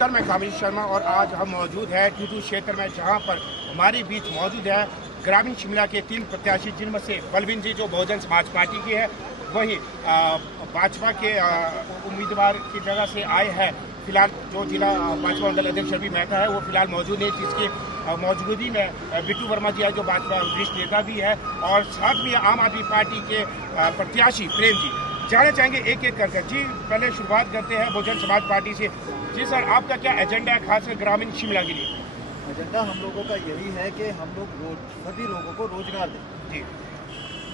Sir मैं काबिल शर्मा और आज हम मौजूद है टूटू क्षेत्र में, जहां पर हमारे बीच मौजूद है ग्रामीण शिमला के 3 प्रत्याशी, जिनमें से बलविंदर जी जो बहुजन समाज पार्टी के हैं, वही भाजपा के उम्मीदवार की जगह से आए हैं। फिलहाल जो जिला भाजपा मंडल अध्यक्ष अभी मेहता है वो फिलहाल मौजूद है, जिसके मौजूदगी में बिट्टू वर्मा जी है जो भाजपा वरिष्ठ नेता भी है, और साथ में आम आदमी पार्टी के प्रत्याशी प्रेम जी। जानना चाहेंगे एक एक करके। जी पहले शुरुआत करते हैं बहुजन समाज पार्टी से। जी सर, आपका क्या एजेंडा है खासकर ग्रामीण शिमला के लिए? एजेंडा हम लोगों का यही है कि हम लोग सभी लोगों को रोजगार दें जी,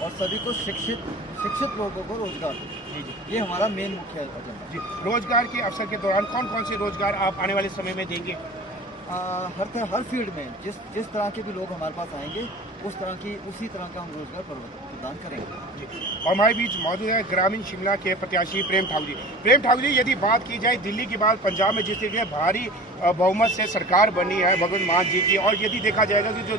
और सभी को शिक्षित लोगों को रोजगार दें। जी, ये हमारा मेन मुख्य एजेंडा जी। रोजगार के अवसर के दौरान कौन कौन से रोजगार आप आने वाले समय में देंगे? हर फील्ड में जिस तरह के भी लोग हमारे पास आएंगे उसी तरह का हम रोजगार प्रदान करेंगे। जी। और हमारे बीच मौजूद है ग्रामीण शिमला के प्रत्याशी प्रेम ठाकुर जी। प्रेम ठाकुर जी, यदि बात की जाए दिल्ली की बात, पंजाब में जिस तरीके भारी बहुमत से सरकार बनी है भगवंत मान जी की, और यदि देखा जाएगा कि जो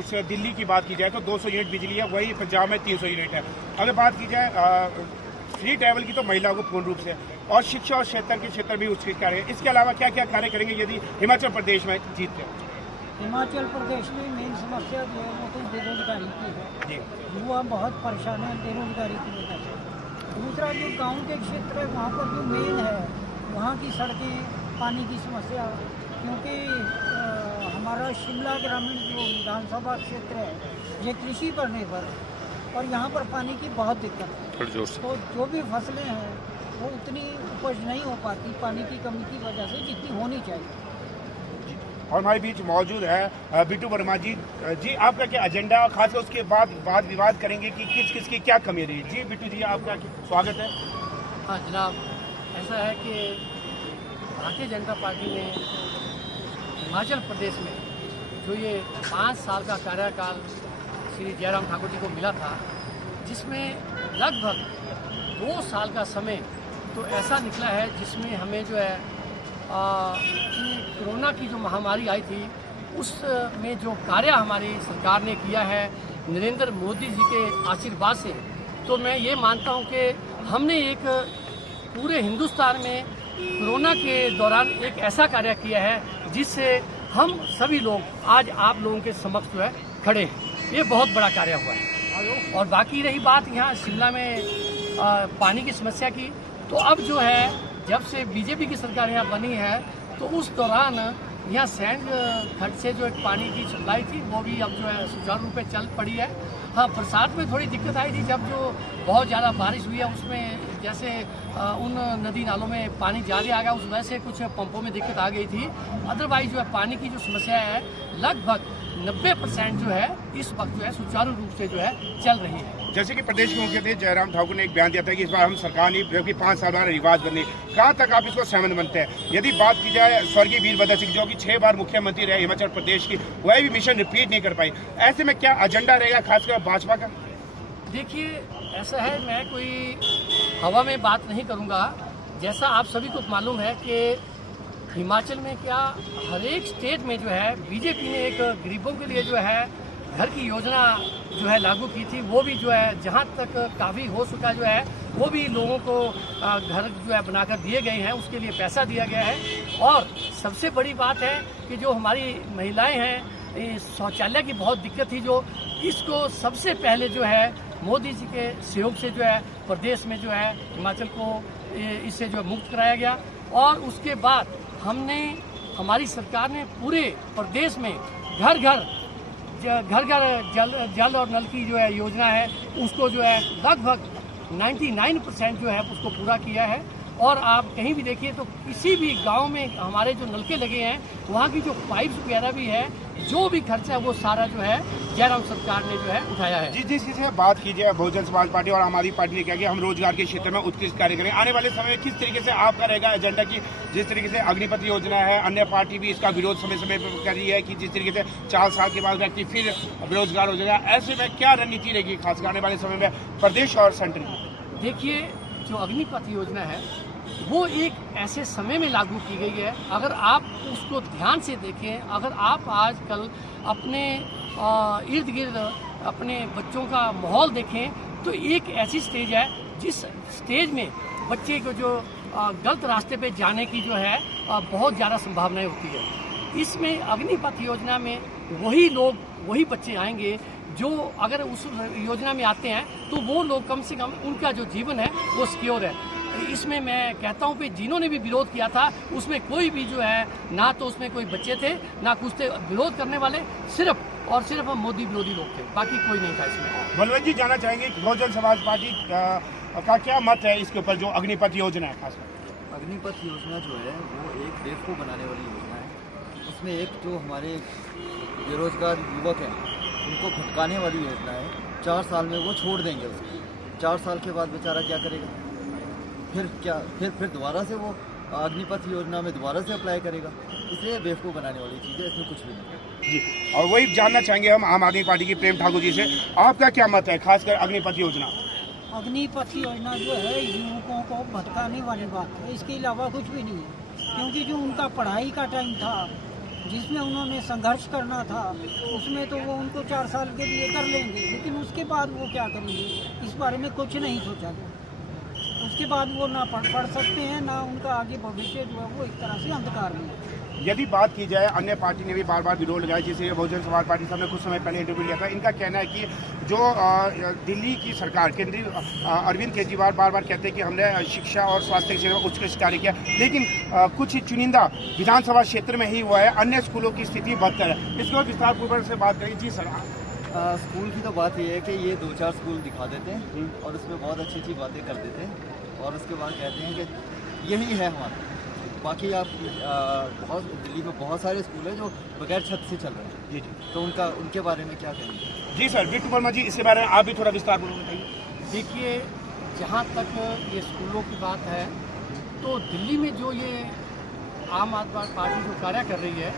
उस दिल्ली की बात की जाए तो 200 यूनिट बिजली है, वही पंजाब में 300 यूनिट है। अगर बात की जाए फ्री ट्रैवल की तो महिलाओं को पूर्ण रूप से, और शिक्षा और क्षेत्र भी उसके कार्य। इसके अलावा क्या क्या कार्य करेंगे यदि हिमाचल प्रदेश में जीतते हैं? हिमाचल प्रदेश में मेन समस्या जो है वो तो बेरोजगारी की है जी। युवा बहुत परेशान है बेरोजगारी की वजह से। दूसरा जो गांव के क्षेत्र है वहाँ पर जो मेन है वहाँ की सड़कें, पानी की समस्या, क्योंकि हमारा शिमला ग्रामीण जो विधानसभा क्षेत्र है ये कृषि पर निर्भर है और यहाँ पर पानी की बहुत दिक्कत है। तो जो भी फसलें हैं वो उतनी उपज नहीं हो पाती पानी की कमी की वजह से जितनी होनी चाहिए। और हमारे बीच मौजूद है बिट्टू वर्मा जी। जी आपका क्या एजेंडा, खासकर उसके बाद वाद विवाद करेंगे कि किस की क्या कमी रही? जी बिट्टू जी, आपका स्वागत है। हाँ जनाब, ऐसा है कि भारतीय जनता पार्टी ने हिमाचल प्रदेश में जो ये 5 साल का कार्यकाल श्री जयराम ठाकुर जी को मिला था, जिसमें लगभग 2 साल का समय तो ऐसा निकला है जिसमें हमें जो है कोरोना की जो महामारी आई थी उसमें जो कार्य हमारी सरकार ने किया है नरेंद्र मोदी जी के आशीर्वाद से, तो मैं ये मानता हूँ कि हमने एक पूरे हिंदुस्तान में कोरोना के दौरान एक ऐसा कार्य किया है जिससे हम सभी लोग आज आप लोगों के समक्ष जो है खड़े हैं। ये बहुत बड़ा कार्य हुआ है। और बाकी रही बात यहाँ शिमला में पानी की समस्या की, तो अब जो है जब से बीजेपी की सरकार यहाँ बनी है तो उस दौरान यहाँ सैंड खड्ड से जो एक पानी की सप्लाई थी वो भी अब जो है सुचारू रूप से चल पड़ी है। हाँ, बरसात में थोड़ी दिक्कत आई थी, जब जो बहुत ज़्यादा बारिश हुई है उसमें जैसे उन नदी नालों में पानी ज़्यादा आ गया, उस वजह से कुछ पंपों में दिक्कत आ गई थी। अदरवाइज जो है पानी की जो समस्या है लगभग 90% जो है इस वक्त जो है सुचारू रूप से जो है चल रही है। जैसे कि प्रदेश के मुख्यमंत्री जयराम ठाकुर ने एक बयान दिया था कि इस बार हम सरकार नहीं जबकि 5 साल बाद रिवाज बनी, कहाँ तक आप इसको सहमत बनते हैं? यदि बात की जाए स्वर्गीय वीरभद्र सिंह जो कि 6 बार मुख्यमंत्री रहे हिमाचल प्रदेश की, वह भी मिशन रिपीट नहीं कर पाई, ऐसे में क्या एजेंडा रहेगा खासकर भाजपा का? देखिए ऐसा है, मैं कोई हवा में बात नहीं करूँगा। जैसा आप सभी को मालूम है कि हिमाचल में क्या हर एक स्टेट में जो है बीजेपी ने एक गरीबों के लिए जो है घर की योजना जो है लागू की थी, वो भी जो है जहाँ तक काफ़ी हो सका जो है वो भी लोगों को घर जो है बनाकर दिए गए हैं, उसके लिए पैसा दिया गया है। और सबसे बड़ी बात है कि जो हमारी महिलाएं हैं, शौचालय की बहुत दिक्कत थी, जो इसको सबसे पहले जो है मोदी जी के सहयोग से जो है प्रदेश में जो है हिमाचल को इससे जो है मुक्त कराया गया। और उसके बाद हमारी सरकार ने पूरे प्रदेश में घर घर जल और नल की जो है योजना है उसको जो है लगभग 99% जो है उसको पूरा किया है। और आप कहीं भी देखिए तो किसी भी गांव में हमारे जो नलके लगे हैं वहाँ की जो पाइप्स वगैरह भी है, जो भी खर्चा है वो सारा जो है जयराम सरकार ने जो है उठाया है। जिस से बात की जाए बहुजन समाज पार्टी और आम आदमी पार्टी ने कहा कि हम रोजगार के क्षेत्र में उत्कृष्ट कार्य करें, आने वाले समय में किस तरीके से आपका रहेगा एजेंडा की? जिस तरीके से अग्निपथ योजना है, अन्य पार्टी भी इसका विरोध समय समय पर कर रही है कि जिस तरीके से 4 साल के बाद व्यक्ति फिर बेरोजगार हो जाएगा, ऐसे में क्या रणनीति रहेगी खासकर आने वाले समय में प्रदेश और सेंटर की? देखिए जो अग्निपथ योजना है वो एक ऐसे समय में लागू की गई है, अगर आप उसको ध्यान से देखें, अगर आप आजकल अपने इर्द गिर्द अपने बच्चों का माहौल देखें तो एक ऐसी स्टेज है जिस स्टेज में बच्चे को जो गलत रास्ते पे जाने की जो है बहुत ज़्यादा संभावनाएं होती है। इसमें अग्निपथ योजना में वही लोग, वही बच्चे आएंगे जो अगर उस योजना में आते हैं तो वो लोग कम से कम उनका जो जीवन है वो सिक्योर है। इसमें मैं कहता हूँ कि जिन्होंने भी विरोध किया था उसमें कोई भी जो है ना तो उसमें कोई बच्चे थे ना कुछ थे, विरोध करने वाले सिर्फ और सिर्फ मोदी विरोधी लोग थे, बाकी कोई नहीं था इसमें। बलवंत जी जानना चाहेंगे कि बहुजन समाज पार्टी का क्या मत है इसके ऊपर जो अग्निपथ योजना है खासकर? अग्निपथ योजना जो है वो एक देश को बनाने वाली योजना है। उसमें एक जो हमारे बेरोजगार युवक हैं उनको भटकाने वाली योजना है। 4 साल में वो छोड़ देंगे उसको, 4 साल के बाद बेचारा क्या करेगा? फिर क्या फिर दोबारा से वो अग्निपथ योजना में दोबारा से अप्लाई करेगा। इसलिए बेवकूफ़ बनाने वाली चीज़ है, इसमें कुछ भी नहीं जी। और वही जानना चाहेंगे हम आम आदमी पार्टी की प्रेम ठाकुर जी से, आपका क्या मत है खासकर अग्निपथ योजना? अग्निपथ योजना जो है युवकों को भटकाने वाली बात है, इसके अलावा कुछ भी नहीं है। क्योंकि जो उनका पढ़ाई का टाइम था जिसमें उन्होंने संघर्ष करना था उसमें तो वो उनको 4 साल के लिए कर लेंगे, लेकिन उसके बाद वो क्या करेंगे इस बारे में कुछ नहीं सोचा गया। उसके बाद वो ना पढ़ सकते हैं, ना उनका आगे भविष्य जो है वो एक तरह से अंधकार में है। यदि बात की जाए, अन्य पार्टी ने भी बार बार विरोध लगाया, जैसे बहुजन समाज पार्टी साहब ने कुछ समय पहले इंटरव्यू लिया था। इनका कहना है कि जो दिल्ली की सरकार, केंद्रीय अरविंद केजरीवाल बार बार कहते हैं कि हमने शिक्षा और स्वास्थ्य क्षेत्र में उत्कृष्ट कार्य किया, लेकिन कुछ चुनिंदा विधानसभा क्षेत्र में ही हुआ है, अन्य स्कूलों की स्थिति बदतर है। इसको विस्तार पूर्वक से बात करें। जी सर। स्कूल की तो बात ये है कि ये 2-4 स्कूल दिखा देते हैं और उसमें बहुत अच्छी अच्छी बातें कर देते हैं और उसके बाद कहते हैं कि यही है हमारा। बाकी आप दिल्ली में बहुत सारे स्कूल हैं जो बगैर छत से चल रहे हैं। जी जी। तो उनके बारे में क्या कहेंगे? जी सर, बिट्टू वर्मा जी, इसके बारे में आप भी थोड़ा विस्तार पूर्वक बताइए। देखिए, जहाँ तक ये स्कूलों की बात है तो दिल्ली में जो ये आम आदमी पार्टी जो कार्य कर रही है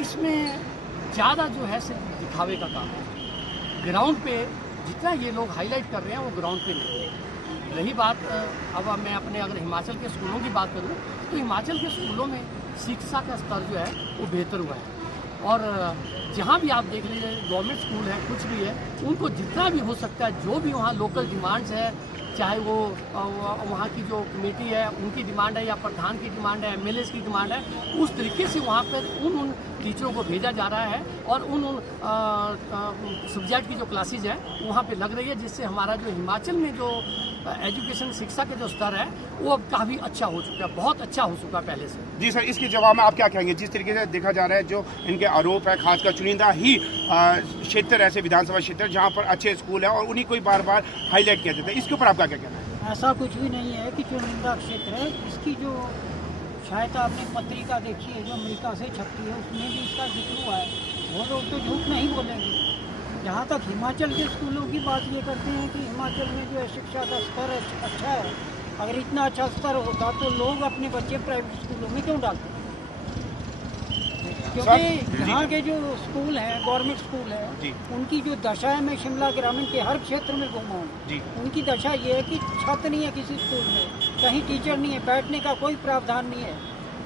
इसमें ज़्यादा जो है सिर्फ दिखावे का काम है। ग्राउंड पे जितना ये लोग हाईलाइट कर रहे हैं वो ग्राउंड पे नहीं है। रही बात अब मैं अपने अगर हिमाचल के स्कूलों की बात करूँ तो हिमाचल के स्कूलों में शिक्षा का स्तर जो है वो बेहतर हुआ है और जहाँ भी आप देख लीजिए गवर्नमेंट स्कूल है, कुछ भी है, उनको जितना भी हो सकता है जो भी वहाँ लोकल डिमांड्स है, चाहे वो वहाँ की जो कमेटी है उनकी डिमांड है या प्रधान की डिमांड है, एमएलए की डिमांड है, उस तरीके से वहाँ पर उन टीचरों को भेजा जा रहा है और उन सब्जेक्ट की जो क्लासेज है वहाँ पे लग रही है, जिससे हमारा जो हिमाचल में जो एजुकेशन शिक्षा के जो स्तर है वो अब काफ़ी अच्छा हो चुका है, बहुत अच्छा हो चुका है पहले से। जी सर, इसके जवाब में आप क्या कहेंगे? जिस तरीके से देखा जा रहा है, जो इनके आरोप है, खासकर चुनिंदा ही क्षेत्र ऐसे विधानसभा क्षेत्र जहाँ पर अच्छे स्कूल है और उन्हीं को ही बार बार हाईलाइट किया जाता है, इसके ऊपर आपका क्या कहना है? ऐसा कुछ भी नहीं है कि चुनिंदा क्षेत्र है। इसकी जो शायद आपने पत्रिका देखी है जो अमेरिका से छपती है उसमें भी इसका जिक्र हुआ है। वो लोग तो झूठ नहीं बोलेंगे। जहाँ तक हिमाचल के स्कूलों की बात ये करते हैं कि हिमाचल में जो है शिक्षा का स्तर अच्छा है, अगर इतना अच्छा स्तर होता तो लोग अपने बच्चे प्राइवेट स्कूलों में क्यों डालते? क्योंकि यहाँ के जो स्कूल हैं, गवर्नमेंट स्कूल है, उनकी जो दशा है, मैं शिमला ग्रामीण के हर क्षेत्र में घूमा हूँ, उनकी दशा ये है कि छत नहीं है किसी स्कूल में, कहीं टीचर नहीं है, बैठने का कोई प्रावधान नहीं है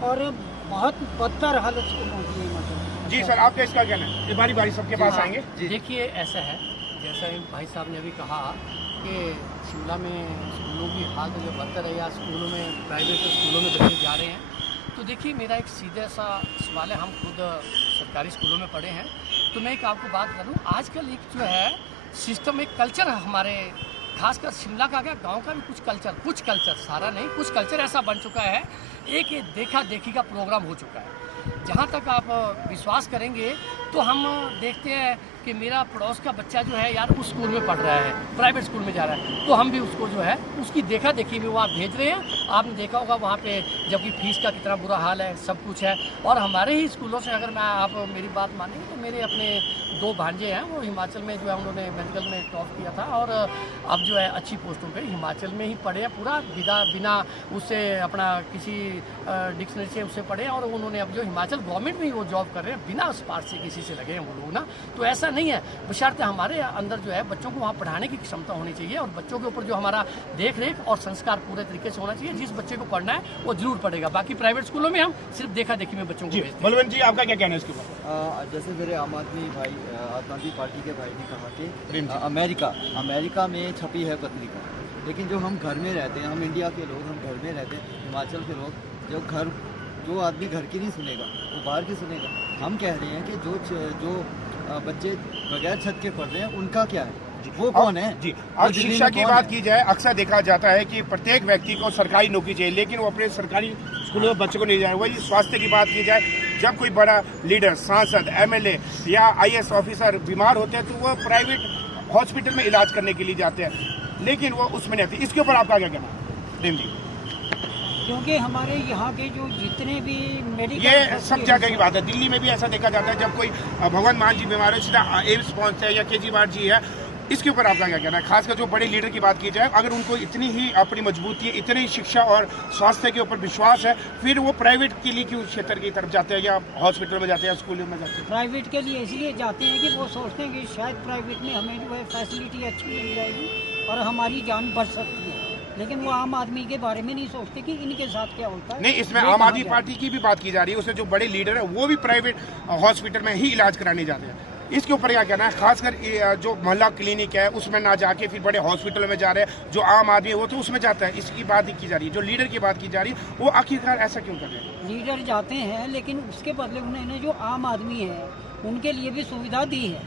और बहुत बदतर हालत स्कूलों की है हिमाचल। जी सर, आपका इसका कहना है? ये बारी बारी सबके पास आएंगे। देखिए, ऐसा है जैसा भाई साहब ने अभी कहा कि शिमला में स्कूलों की हालत जो बदतर है या स्कूलों में प्राइवेट स्कूलों में बच्चे जा रहे हैं, तो देखिए मेरा एक सीधा सा सवाल है, हम खुद सरकारी स्कूलों में पढ़े हैं, तो मैं एक आपको बात करूं, आजकल एक जो है सिस्टम, एक कल्चर है हमारे, खासकर शिमला का क्या गांव का भी कुछ कल्चर, सारा नहीं, कुछ कल्चर ऐसा बन चुका है, एक देखा देखी का प्रोग्राम हो चुका है। जहाँ तक आप विश्वास करेंगे तो हम देखते हैं कि मेरा पड़ोस का बच्चा जो है यार उस स्कूल में पढ़ रहा है, प्राइवेट स्कूल में जा रहा है, तो हम भी उसको जो है उसकी देखा देखी में वहाँ भेज रहे हैं। आपने देखा होगा वहाँ पे जबकि फीस का कितना बुरा हाल है, सब कुछ है। और हमारे ही स्कूलों से अगर आप मेरी बात मानेंगे तो मेरे अपने 2 भांजे हैं, वो हिमाचल में जो है उन्होंने मेडिकल में टॉप किया था और अब जो है अच्छी पोस्टों पर हिमाचल में ही पढ़े हैं, पूरा बिना उससे अपना किसी डिक्शनरी से उससे पढ़े, और उन्होंने अब जो हिमाचल गवर्नमेंट में ही वो जॉब कर रहे हैं, बिना स्पार्श से किसी से लगे हैं वो लोग ना। तो ऐसा नहीं है, बशर्ते हमारे अंदर जो है बच्चों को वहाँ पढ़ाने की क्षमता होनी चाहिए और बच्चों के ऊपर जो हमारा देख रेख और संस्कार पूरे तरीके से होना चाहिए। जिस बच्चे को पढ़ना है वो जरूर पढ़ेगा, बाकी प्राइवेट स्कूलों में हम सिर्फ देखा देखी में बच्चों को भेजते हैं। बलवंत जी, आपका क्या कहना है इसके ऊपर? जैसे मेरे आम आदमी पार्टी के भाई ने कहा कि अमेरिका में छपी है पत्रिका लेकिन जो हम घर में रहते हैं, हम इंडिया के लोग, हम घर में रहते हैं, हिमाचल के लोग, जो आदमी घर की नहीं सुनेगा वो बाहर की सुनेगा। हम कह रहे हैं कि जो बच्चे बगैर छत के पढ़ रहे हैं उनका क्या है, वो कौन है? जी, अब शिक्षा की बात की जाए, अक्सर देखा जाता है कि प्रत्येक व्यक्ति को सरकारी नौकरी चाहिए, लेकिन वो अपने सरकारी स्कूलों में बच्चों को नहीं जाए। वही स्वास्थ्य की बात की जाए, जब कोई बड़ा लीडर, सांसद, एमएलए या आईएएस ऑफिसर बीमार होते हैं तो वो प्राइवेट हॉस्पिटल में इलाज करने के लिए जाते हैं, लेकिन वो उसमें नहीं आते। इसके ऊपर आपका क्या कहना है प्रेम जी? क्योंकि हमारे यहाँ के जो जितने भी मेडिकल, ये सब जगह की बात है, दिल्ली में भी ऐसा देखा जाता है, जब कोई भगवंत मान जी बीमार है सीधा एम्स पहुंचते हैं या केजरीवाल जी है। इसके ऊपर आपका क्या कहना है? खासकर जो बड़े लीडर की बात की जाए, अगर उनको इतनी ही अपनी मजबूती है, इतनी ही शिक्षा और स्वास्थ्य के ऊपर विश्वास है, फिर वो प्राइवेट के लिए क्यों क्षेत्र की तरफ जाते हैं या हॉस्पिटल में जाते हैं, स्कूलों में जाते हैं? प्राइवेट के लिए इसलिए जाते हैं कि वो सोचते हैं कि शायद प्राइवेट में हमें जो है फैसिलिटी अच्छी मिल जाएगी और हमारी जान बच सकती है, लेकिन वो आम आदमी के बारे में नहीं सोचते कि इनके साथ क्या होता है। नहीं, इसमें आम आदमी पार्टी की भी बात की जा रही है, उसमें जो बड़े लीडर है वो भी प्राइवेट हॉस्पिटल में ही इलाज कराने जाते हैं। इसके ऊपर क्या कहना है? खासकर जो मोहल्ला क्लिनिक है उसमें ना जाके फिर बड़े हॉस्पिटल में जा रहे हैं, जो आम आदमी है वो तो उसमें जाता है। इसकी बात ही की जा रही है, जो लीडर की बात की जा रही है वो आखिरकार ऐसा क्यों कर रहे हैं? लीडर जाते हैं, लेकिन उसके बदले उन्होंने जो आम आदमी है उनके लिए भी सुविधा दी है।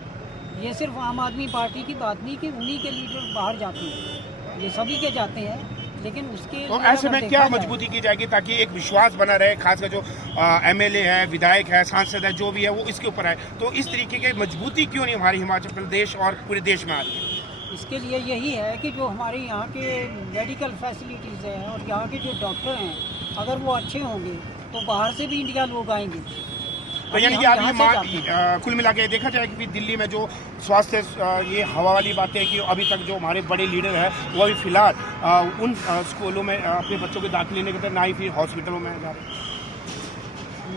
ये सिर्फ आम आदमी पार्टी की बात नहीं कि उन्हीं के लीडर बाहर जाते हैं, ये सभी के जाते हैं, लेकिन उसके तो ऐसे में क्या मजबूती की जाएगी ताकि एक विश्वास बना रहे, खासकर जो एमएलए है, विधायक है, सांसद है, जो भी है वो इसके ऊपर है। तो इस तरीके की मजबूती क्यों नहीं हमारी हिमाचल प्रदेश और पूरे देश में आ रही है? इसके लिए यही है कि जो हमारे यहाँ के मेडिकल फैसिलिटीज़ हैं और यहाँ के जो डॉक्टर हैं, अगर वो अच्छे होंगे तो बाहर से भी इंडिया लोग आएंगे। तो यानी कि आप कुल मिला के देखा जाए कि दिल्ली में जो स्वास्थ्य ये हवा वाली बातें कि अभी तक जो हमारे बड़े लीडर हैं वो अभी फिलहाल उन स्कूलों में अपने बच्चों के दाखिले लेने के ना ही फिर हॉस्पिटलों में जा रहे हैं।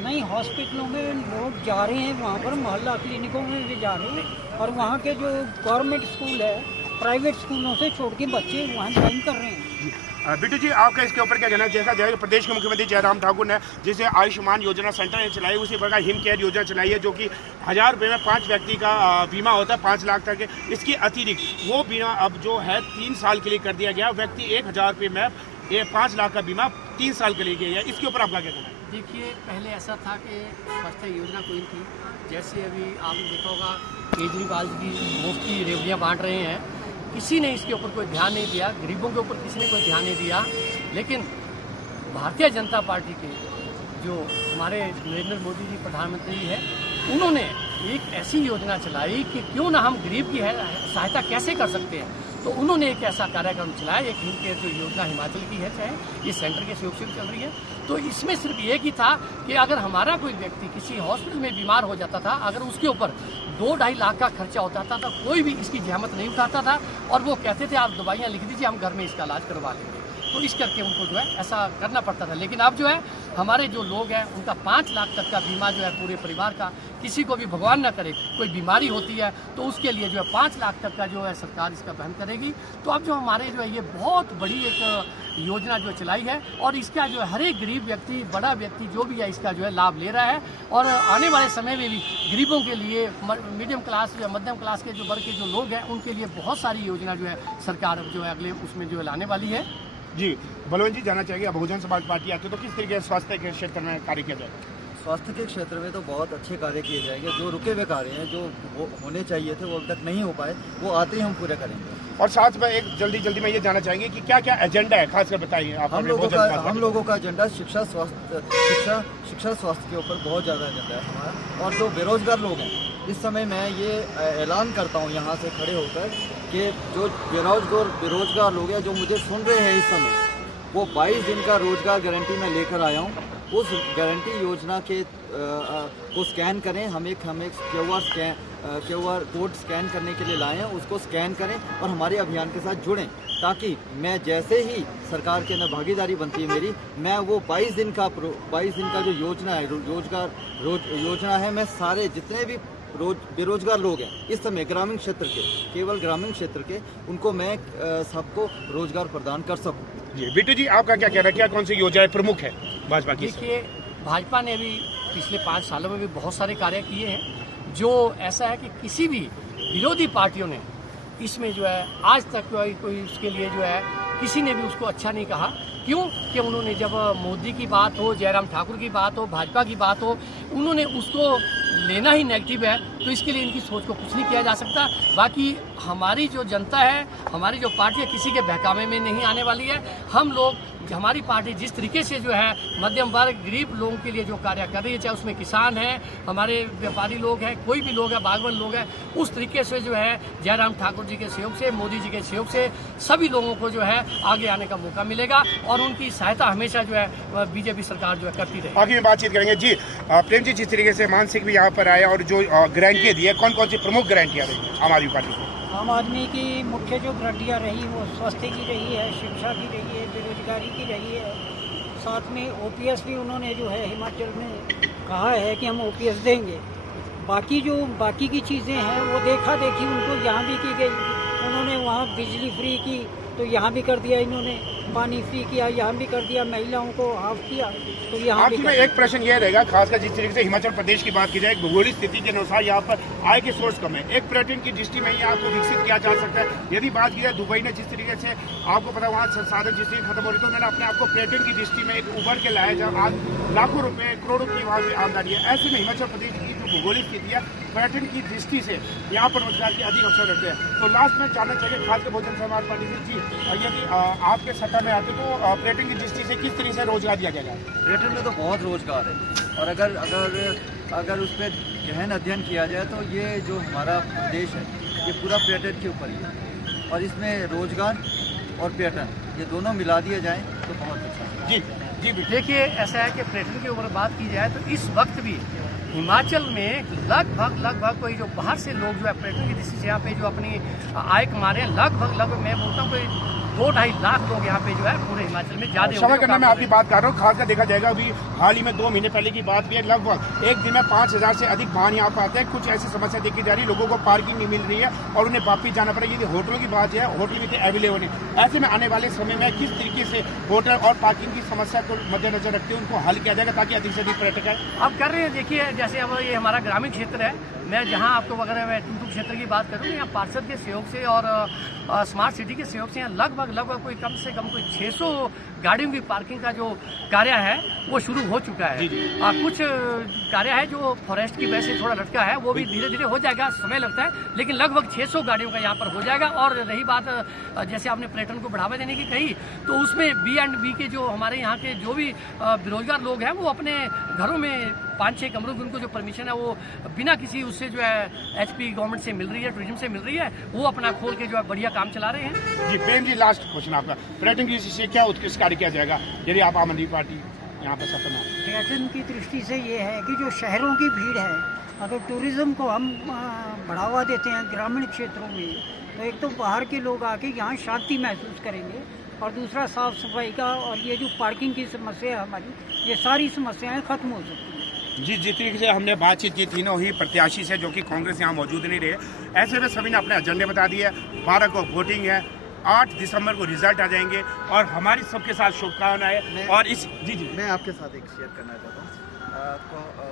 नहीं, हॉस्पिटलों में लोग जा रहे हैं, वहाँ पर मोहल्ला क्लिनिकों में भी जा रहे हैं, और वहाँ के जो गवर्नमेंट स्कूल है प्राइवेट स्कूलों से छोड़ के बच्चे वहाँ ज्वाइन कर रहे हैं। बिट्टू जी, आपका इसके ऊपर क्या कहना है? देखा जाए प्रदेश के मुख्यमंत्री जयराम ठाकुर ने जिसे आयुष्मान योजना सेंटर ने चलाई, उसी प्रकार हिम केयर योजना चलाई है, जो कि 1000 रुपये में 5 व्यक्ति का बीमा होता है, 5 लाख तक। इसके अतिरिक्त वो बीमा अब जो है 3 साल के लिए कर दिया गया। व्यक्ति 1000 रुपये में ये 5 लाख का बीमा 3 साल के लिए किया है। इसके ऊपर आपका क्या कहना है? देखिए, पहले ऐसा था कि स्वास्थ्य योजना कोई थी, जैसे अभी आपने देखा होगा केजरीवाल जी मुफ्त की रेवड़ियाँ बांट रहे हैं, किसी ने इसके ऊपर कोई ध्यान नहीं दिया, गरीबों के ऊपर किसी ने कोई ध्यान नहीं दिया। लेकिन भारतीय जनता पार्टी के जो हमारे नरेंद्र मोदी जी प्रधानमंत्री है, उन्होंने एक ऐसी योजना चलाई कि क्यों ना हम गरीब की सहायता कैसे कर सकते हैं। तो उन्होंने एक ऐसा कार्यक्रम चलाया, एक हिम केयर जो योजना हिमाचल की है, चाहे ये सेंटर के सहयोग से चल रही है। तो इसमें सिर्फ एक ही था कि अगर हमारा कोई व्यक्ति किसी हॉस्पिटल में बीमार हो जाता था, अगर उसके ऊपर 2-2.5 लाख का खर्चा होता था तो कोई भी इसकी जहमत नहीं उठाता था, और वो कहते थे आप दवाइयाँ लिख दीजिए, हम घर में इसका इलाज करवा लेंगे। तो इस करके उनको जो है ऐसा करना पड़ता था। लेकिन अब जो है हमारे जो लोग हैं उनका 5 लाख तक का बीमा जो है पूरे परिवार का, किसी को भी भगवान न करे कोई बीमारी होती है तो उसके लिए जो है 5 लाख तक का जो है सरकार इसका वहन करेगी। तो अब जो हमारे जो है ये बहुत बड़ी एक योजना जो चलाई है, और इसका जो है हर एक गरीब व्यक्ति, बड़ा व्यक्ति जो भी है इसका जो है लाभ ले रहा है। और आने वाले समय में भी गरीबों के लिए, मीडियम क्लास या मध्यम क्लास के जो वर्ग के जो लोग हैं उनके लिए बहुत सारी योजना जो है सरकार जो है अगले उसमें जो है लाने वाली है। जी, बलवंत जी जानना चाहिए, बहुजन समाज पार्टी आती है तो किस तरीके से स्वास्थ्य के क्षेत्र में कार्य किया जाएगा? स्वास्थ्य के क्षेत्र में तो बहुत अच्छे कार्य किए जाएंगे। जो रुके हुए कार्य हैं, जो होने चाहिए थे वो अब तक नहीं हो पाए, वो आते ही हम पूरे करेंगे। और साथ में एक जल्दी में ये जानना चाहेंगे कि क्या क्या एजेंडा है, खासकर बताइए आप। हम लोगों का एजेंडा शिक्षा स्वास्थ्य के ऊपर बहुत ज़्यादा एजेंडा है हमारा। और जो बेरोजगार लोग हैं, इस समय मैं ये ऐलान करता हूँ यहाँ से खड़े होकर कि जो बेरोजगार लोग हैं जो मुझे सुन रहे हैं इस समय, वो 22 दिन का रोजगार गारंटी मैं लेकर आया हूँ। उस गारंटी योजना के को स्कैन करें। हम एक QR कोड स्कैन करने के लिए लाए हैं, उसको स्कैन करें और हमारे अभियान के साथ जुड़ें, ताकि मैं जैसे ही सरकार के अंदर भागीदारी बनती है मेरी, मैं वो 22 दिन का जो योजना है, योजना है, मैं सारे जितने भी बेरोजगार लोग हैं इस समय ग्रामीण क्षेत्र के, केवल ग्रामीण क्षेत्र के, उनको मैं सबको रोजगार प्रदान कर सकूं। जी, बिट्टू जी आपका क्या कहना है, क्या कौन सी योजनाएं प्रमुख है भाजपा की? देखिए, भाजपा ने भी पिछले 5 सालों में भी बहुत सारे कार्य किए हैं, जो ऐसा है कि किसी भी विरोधी पार्टियों ने इसमें जो है आज तक कोई उसके लिए जो है किसी ने भी उसको अच्छा नहीं कहा। क्यों कि उन्होंने जब मोदी की बात हो, जयराम ठाकुर की बात हो, भाजपा की बात हो, उन्होंने उसको लेना ही नेगेटिव है। तो इसके लिए इनकी सोच को कुछ नहीं किया जा सकता। बाकी हमारी जो जनता है, हमारी जो पार्टी है, किसी के बहकावे में नहीं आने वाली है। हम लोग, हमारी पार्टी जिस तरीके से जो है मध्यम वर्ग, गरीब लोगों के लिए जो कार्य कर रही है, चाहे उसमें किसान हैं, हमारे व्यापारी लोग हैं, कोई भी लोग हैं, बागवान लोग हैं, उस तरीके से जो है जयराम ठाकुर जी के सहयोग से, मोदी जी के सहयोग से सभी लोगों को जो है आगे आने का मौका मिलेगा और उनकी सहायता हमेशा जो है बीजेपी सरकार जो है करती रहे। आगे में बातचीत करेंगे। जी प्रेम जी, जिस तरीके से मानसिक भी यहाँ पर आया और जो गारंटियाँ दी है, कौन कौन सी प्रमुख गारंटियाँ रही आम आदमी पार्टी को? आम आदमी की मुख्य जो गारंटियाँ रही वो स्वास्थ्य की रही है, शिक्षा की रही है, बेरोजगारी की रही है। साथ में ओपीएस भी उन्होंने जो है हिमाचल में कहा है कि हम ओपीएस देंगे। बाकी की चीज़ें हैं वो देखा देखी उनको यहाँ भी की गई। उन्होंने वहाँ बिजली फ्री की तो यहाँ भी कर दिया, इन्होंने पानी फ्री किया यहाँ भी कर दिया, महिलाओं को हाफ किया तो यहाँ भी। आखिर में एक प्रश्न ये रहेगा, खासकर जिस तरीके से हिमाचल प्रदेश की बात की जाए, भौगोलिक स्थिति के अनुसार यहाँ पर आय के सोर्स कम है। एक पर्यटन की दृष्टि में यहाँ को विकसित किया जा सकता है। यदि बात की जाए दुबई ने जिस तरीके से, आपको पता वहाँ संसाधन जिस तरीके खत्म हो रहे थे, उन्होंने अपने आप को पर्यटन की दृष्टि में एक उभर के लाया, जहाँ आज लाखों रुपए, करोड़ों की वहाँ की आमदनी है। ऐसे में हिमाचल प्रदेश की जो भौगोलिक स्थिति है, पर्यटन की दृष्टि से यहाँ पर रोजगार के अधिक अवसर रहते हैं। तो लास्ट में जानना चाहिए खासकर बहुजन समाज पार्टी से, जी यदि आपके सत्ता में आते तो पर्यटन की दृष्टि से किस तरह से रोजगार दिया जाएगा? पर्यटन में तो बहुत रोजगार है और अगर उस पर गहन अध्ययन किया जाए तो ये जो हमारा देश है ये पूरा पर्यटन के ऊपर ही है और इसमें रोजगार और पर्यटन ये दोनों मिला दिए जाएं तो बहुत अच्छा है। जी देखिए, ऐसा है कि पर्यटन के ऊपर बात की जाए तो इस वक्त भी हिमाचल में लगभग कोई जो बाहर से लोग जो है पर्यटन की दृष्टि से यहाँ पे जो अपनी आय कमा रहे हैं, लगभग मैं बोलता हूँ कोई 2-2.5 लाख लोग यहाँ पे जो है पूरे हिमाचल में ज्यादा। क्षमा करना, मैं आपकी बात कर रहा हूँ, खासकर देखा जाएगा अभी हाल ही में 2 महीने पहले की बात भी है, लगभग एक दिन में 5000 से अधिक वाहन यहाँ पर आते हैं। कुछ ऐसी समस्या देखी जा रही है, लोगों को पार्किंग नहीं मिल रही है और उन्हें वापिस जाना पड़ा। यदि होटलों की बात है, होटल भी अवेलेबल नहीं। ऐसे में आने वाले समय में किस तरीके से होटल और पार्किंग की समस्या को मद्देनजर रखते हुए उनको हल किया जाएगा ताकि अधिक से अधिक पर्यटक आए? अब कर रहे हैं। देखिए, जैसे अब ये हमारा ग्रामीण क्षेत्र है, मैं जहाँ आपको अगर मैं टूटू क्षेत्र की बात करूँ, यहाँ पार्षद के सहयोग से और स्मार्ट सिटी के सहयोग से यहाँ लगभग कोई कम से कम कोई 600 गाड़ियों की पार्किंग का जो कार्य है वो शुरू हो चुका है। कुछ कार्य है जो फॉरेस्ट की वजह से थोड़ा लटका है, वो भी धीरे धीरे हो जाएगा, समय लगता है, लेकिन लगभग 600 गाड़ियों का यहाँ पर हो जाएगा। और रही बात जैसे आपने पर्यटन को बढ़ावा देने की कही, तो उसमें B&B के जो हमारे यहाँ के जो भी बेरोजगार लोग हैं वो अपने घरों में 5-6 कमरों की उनको जो परमिशन है वो बिना किसी उससे जो है HP गवर्नमेंट से मिल रही है, टूरिज्म से मिल रही है, वो अपना खोल के जो है बढ़िया काम चला रहे हैं। जी प्रेम जी, लास्ट क्वेश्चन आपका, पर्यटन की दृष्टि से क्या उत्कृष्ट कार्य किया जाएगा यदि आप आम आदमी पार्टी यहाँ पर सत्ता में? पर्यटन की दृष्टि से ये है कि जो शहरों की भीड़ है, अगर टूरिज्म को हम बढ़ावा देते हैं ग्रामीण क्षेत्रों में, तो एक तो बाहर के लोग आके यहाँ शांति महसूस करेंगे और दूसरा साफ सफाई का और ये जो पार्किंग की समस्या है हमारी, ये सारी समस्याएं खत्म हो सकती हैं। जी, जिस तरीके से हमने बातचीत की, तीनों ही प्रत्याशी से जो कि कांग्रेस यहाँ मौजूद नहीं रहे, ऐसे में सभी ने अपने एजेंडे बता दिए। 12 को वोटिंग है, 8 दिसंबर को रिजल्ट आ जाएंगे और हमारी सबके साथ शुभकामनाएं। और इस जी मैं आपके साथ एक शेयर करना चाहता हूँ।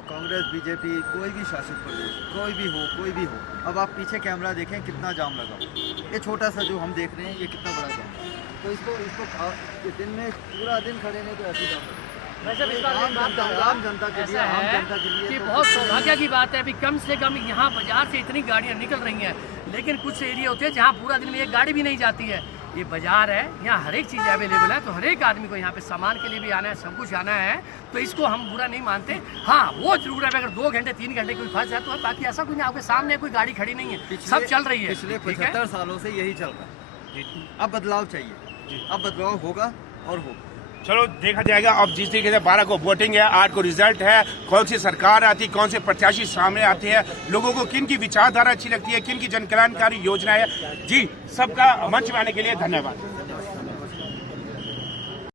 कांग्रेस, बीजेपी, कोई भी शासित प्रदेश, कोई भी हो, अब आप पीछे कैमरा देखें कितना जाम लगा, ये छोटा सा जो हम देख रहे हैं ये कितना बड़ा जाम है। तो इसको दिन में पूरा दिन खड़े नहीं तो ऐसे जाम लगा। वैसे आम जनता के लिए कि बहुत सौभाग्य की बात है। अभी कम से कम यहाँ बाजार से इतनी गाड़ियाँ निकल रही हैं, लेकिन कुछ एरिया होते हैं जहाँ पूरा दिन में एक गाड़ी भी नहीं जाती है। ये बाजार है, यहाँ हर एक चीज़ अवेलेबल है, तो हर एक आदमी को यहाँ पे सामान के लिए भी आना है, सब कुछ आना है, तो इसको हम बुरा नहीं मानते। हाँ, वो जरूर है अगर 2 घंटे 3 घंटे कोई फंस जाए तो, बाकी ऐसा कुछ नहीं, आपके सामने कोई गाड़ी खड़ी नहीं है, सब चल रही है। पिछले 75 सालों से यही चल रहा है। अब बदलाव चाहिए, अब बदलाव होगा और होगा। चलो देखा जाएगा अब जिस तरीके से 12 को वोटिंग है, 8 को रिजल्ट है, कौन सी सरकार आती है, कौन से प्रत्याशी सामने आते हैं, लोगों को किन की विचारधारा अच्छी लगती है, किन की जन कल्याणकारी योजना है। जी, सबका मंच में आने के लिए धन्यवाद।